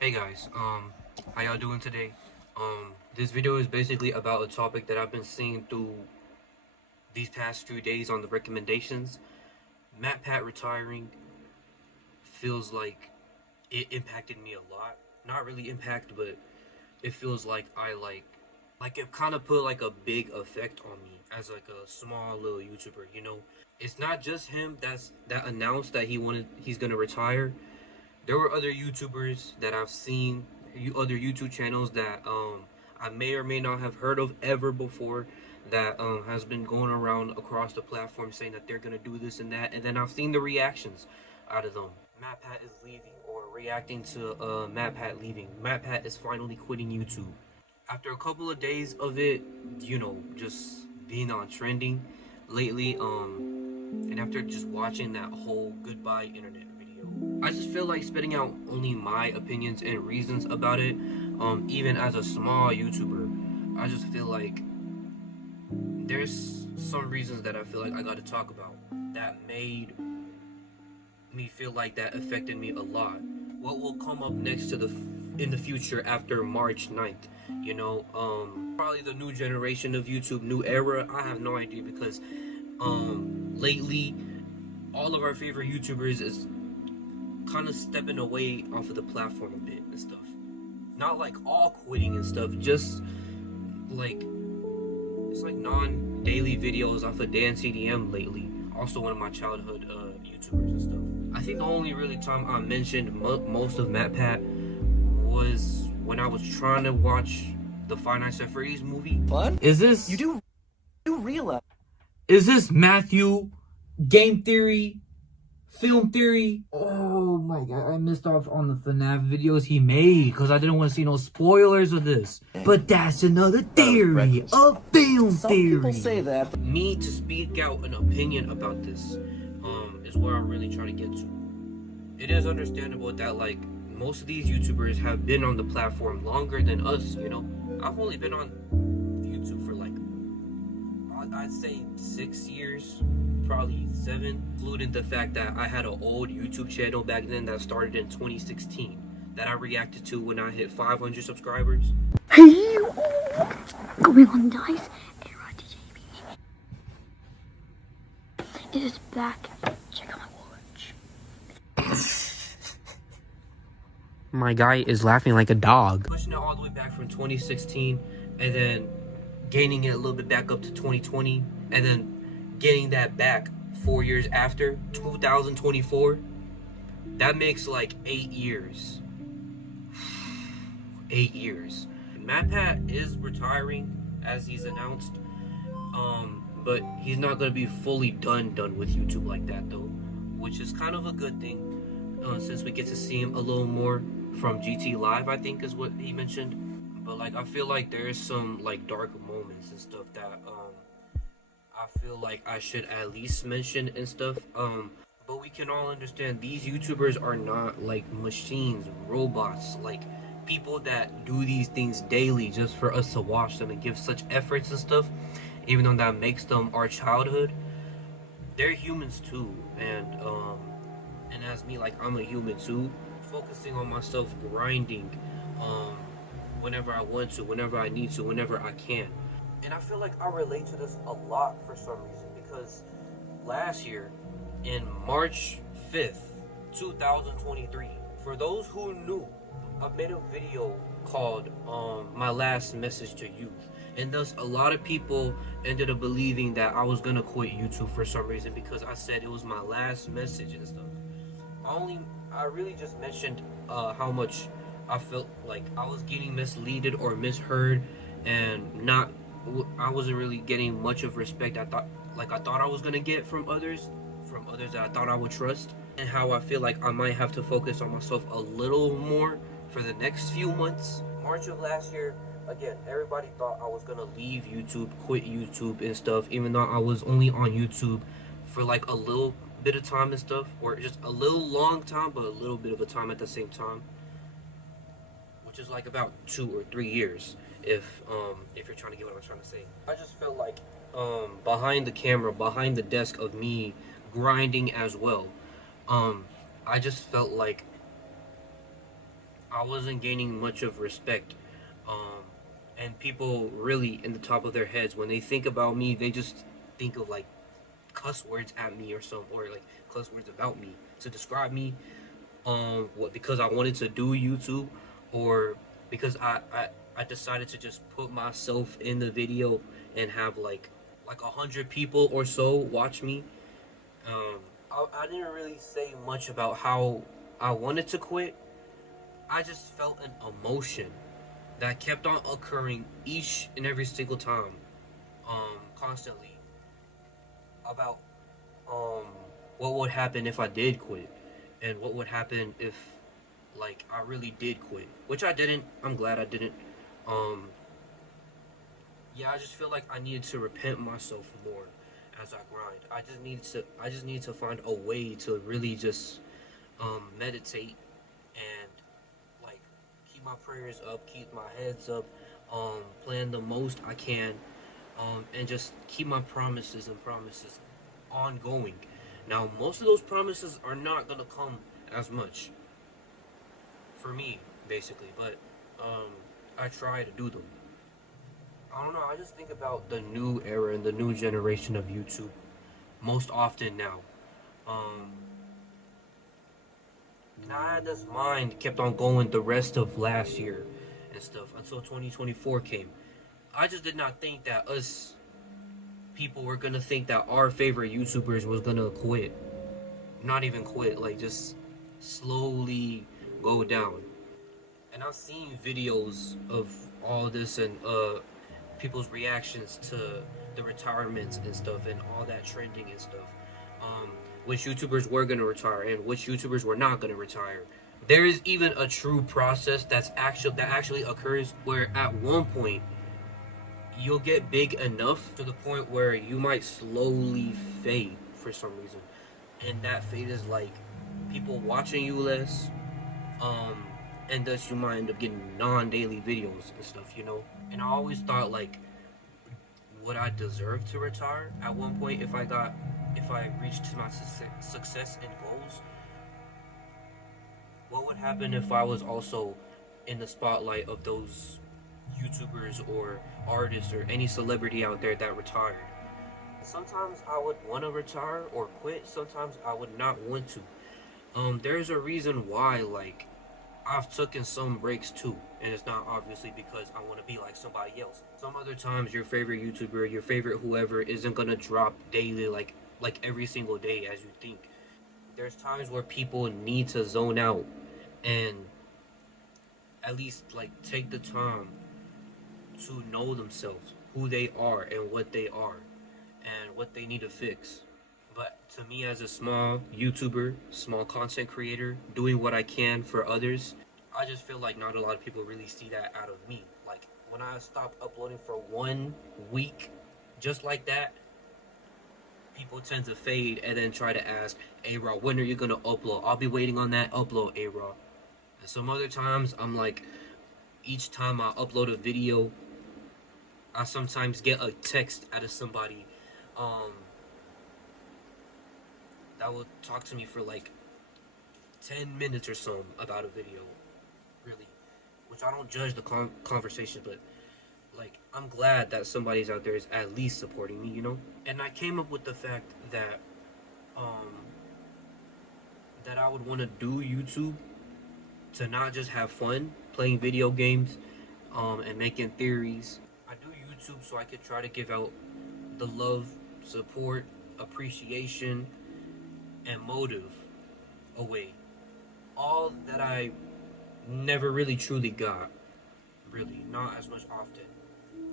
Hey guys, how y'all doing today? This video is basically about a topic that I've been seeing through these past few days on the recommendations. MatPat retiring feels like it impacted me a lot. Not really impact, but it feels like like it kind of put like a big effect on me as like a small little YouTuber. It's not just him that announced that he's gonna retire. There were other YouTubers that I've seen, other YouTube channels that I may or may not have heard of ever before that has been going around across the platform saying that they're gonna do this and that, and then I've seen the reactions out of them. MatPat is leaving, or reacting to MatPat leaving. MatPat is finally quitting YouTube. After a couple of days of it, just being on trending lately, and after just watching that whole goodbye internet video, I just feel like spitting out only my opinions and reasons about it. Even as a small YouTuber, I just feel like there's some reasons that I feel like I got to talk about that made me feel like that affected me a lot. What will come up next to in the future after March 9th? Probably the new generation of YouTube, new era. I have no idea because lately all of our favorite YouTubers is kind of stepping away off of the platform a bit and stuff. Not like all quitting and stuff, just like it's like non-daily videos off of Dan CDM lately. Also one of my childhood YouTubers and stuff. I think the only really time I mentioned most of MatPat was when I was trying to watch the Five Nights at Freddy's movie. Fun? Is this You realize is this Matthew game theory? Film theory? Oh my god, I missed off on the FNAF videos he made because I didn't want to see no spoilers of this. But that's another theory of film some theory. people say that, but Me to speak out an opinion about this is where I'm really trying to get to. It is understandable that like most of these YouTubers have been on the platform longer than us, I've only been on YouTube for like I'd say 6 years, probably 7, including the fact that I had an old YouTube channel back then that started in 2016 that I reacted to when I hit 500 subscribers. Hey, going on, guys? It is back. Check out my watch. My guy is laughing like a dog. Pushing it all the way back from 2016 and then gaining it a little bit back up to 2020 and then getting that back 4 years after 2024. That makes like 8 years. 8 years. MatPat is retiring as he's announced. But he's not gonna be fully done with YouTube like that though, which is kind of a good thing. Since we get to see him a little more from GT Live, I think is what he mentioned. But like I feel like there's some like dark moments and stuff that I feel like I should at least mention and stuff. But we can all understand these YouTubers are not like machines, robots, like people that do these things daily just for us to watch them and give such efforts and stuff. Even though that makes them our childhood, they're humans too, and as me, like I'm a human too, focusing on myself, grinding, whenever I want to, whenever I need to, whenever I can. And I feel like I relate to this a lot for some reason because last year, in March 5th, 2023, for those who knew, I made a video called My Last Message to Youth. And thus a lot of people ended up believing that I was gonna quit YouTube for some reason because I said it was my last message and stuff. I really just mentioned how much I felt like I was getting misleaded or misheard, and I wasn't really getting much of respect I thought I was gonna get from others that I thought I would trust, and how I feel like I might have to focus on myself a little more for the next few months. March of last year, again, everybody thought I was gonna leave YouTube, quit YouTube and stuff, even though I was only on YouTube for like a little bit of time and stuff, or just a little long time, but a little bit of a time at the same time, which is like about 2 or 3 years, if you're trying to get what I'm trying to say. I just felt like behind the camera, behind the desk of me grinding as well, I just felt like I wasn't gaining much of respect. Um, and people really in the top of their heads when they think about me, they just think of like cuss words at me or some or like cuss words about me to describe me. What because I wanted to do YouTube or because I decided to just put myself in the video and have like 100 people or so watch me. I didn't really say much about how I wanted to quit. I just felt an emotion that kept on occurring each and every single time, constantly about um what would happen if I did quit, and what would happen if like I really did quit, which I didn't. I'm glad I didn't. Um, yeah, I just feel like I needed to repent myself more as I grind. I just need to find a way to really just meditate and like keep my prayers up, keep my heads up, plan the most I can, and just keep my promises and promises ongoing. Now, most of those promises are not gonna come as much for me, basically, but I try to do them. I don't know. I just think about the new era and the new generation of YouTube most often now. Um, and I had this mind kept on going the rest of last year and stuff until 2024 came. I just did not think that us people were gonna think that our favorite YouTubers was gonna quit. Not even quit, like just slowly go down. And I've seen videos of all this and people's reactions to the retirements and stuff and all that trending and stuff. Which YouTubers were gonna retire and which YouTubers were not gonna retire. There is even a true process that actually occurs where at one point you'll get big enough to the point where you might slowly fade for some reason. And that fade is like people watching you less, um, and thus you might end up getting non-daily videos and stuff, you know. And I always thought like, would I deserve to retire at one point if I reached my success and goals? What would happen if I was also in the spotlight of those YouTubers or artists or any celebrity out there that retired? Sometimes I would want to retire or quit. Sometimes I would not want to. There's a reason why, like, I've taken some breaks too, and it's not obviously because I want to be like somebody else. Some other times, your favorite YouTuber, your favorite whoever, isn't gonna drop daily, like every single day as you think. There's times where people need to zone out and at least like take the time to know themselves, who they are and what they need to fix. But to me, as a small YouTuber, small content creator, doing what I can for others, I just feel like not a lot of people really see that out of me. Like, when I stopped uploading for 1 week, just like that, people tend to fade and then try to ask, "Hey, Raw, when are you gonna upload? I'll be waiting on that upload, A Raw." And some other times, I'm like, each time I upload a video, I sometimes get a text out of somebody um, that will talk to me for like 10 minutes or so about a video, really. Which I don't judge the conversation, but like, I'm glad that somebody's out there is at least supporting me, you know? And I came up with the fact that, that I would want to do YouTube to not just have fun playing video games, and making theories. I do YouTube so I could try to give out the love, support, appreciation, and motive away. All that I never really truly got. Really, not as much often.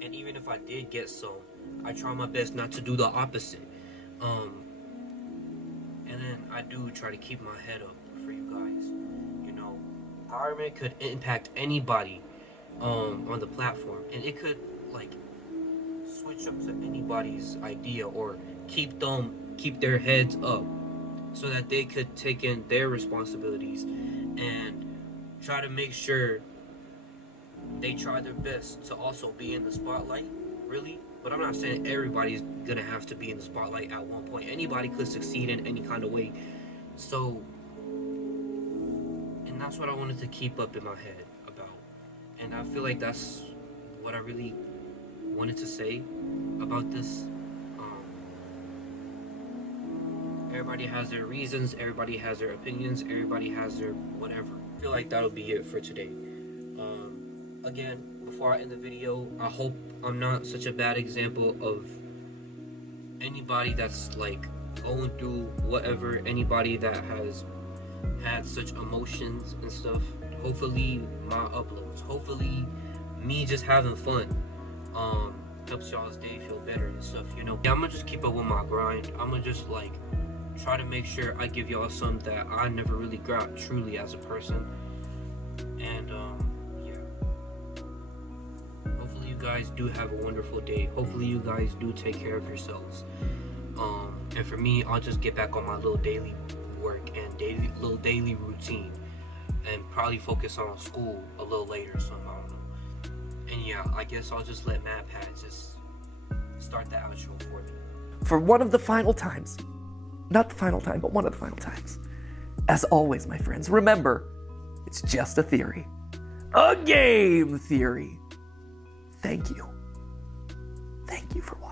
And even if I did get some, I try my best not to do the opposite. And then I do try to keep my head up for you guys. You know, empowerment could impact anybody on the platform, and it could like switch up to anybody's idea or keep their heads up so that they could take in their responsibilities and try to make sure they try their best to also be in the spotlight, really. But I'm not saying everybody's gonna have to be in the spotlight at one point. Anybody could succeed in any kind of way. So, and that's what I wanted to keep up in my head about. And I feel like that's what I really wanted to say about this. Everybody has their reasons, everybody has their opinions, everybody has their whatever. I feel like that'll be it for today. Again, before I end the video, I hope I'm not such a bad example of anybody that's like going through whatever, anybody that has had such emotions and stuff. Hopefully my uploads, hopefully me just having fun helps y'all's day feel better and stuff, you know. Yeah, I'm gonna just keep up with my grind. I'm gonna just like try to make sure I give y'all some that I never really got truly as a person. And yeah, hopefully you guys do have a wonderful day. Hopefully you guys do take care of yourselves. And for me, I'll just get back on my little daily work and daily routine, and probably focus on school a little later or something. I don't know. And yeah, I guess I'll just let MatPat's just start the outro for me. For one of the final times. Not the final time, but one of the final times. As always, my friends, remember, it's just a theory. A game theory. Thank you. Thank you for watching.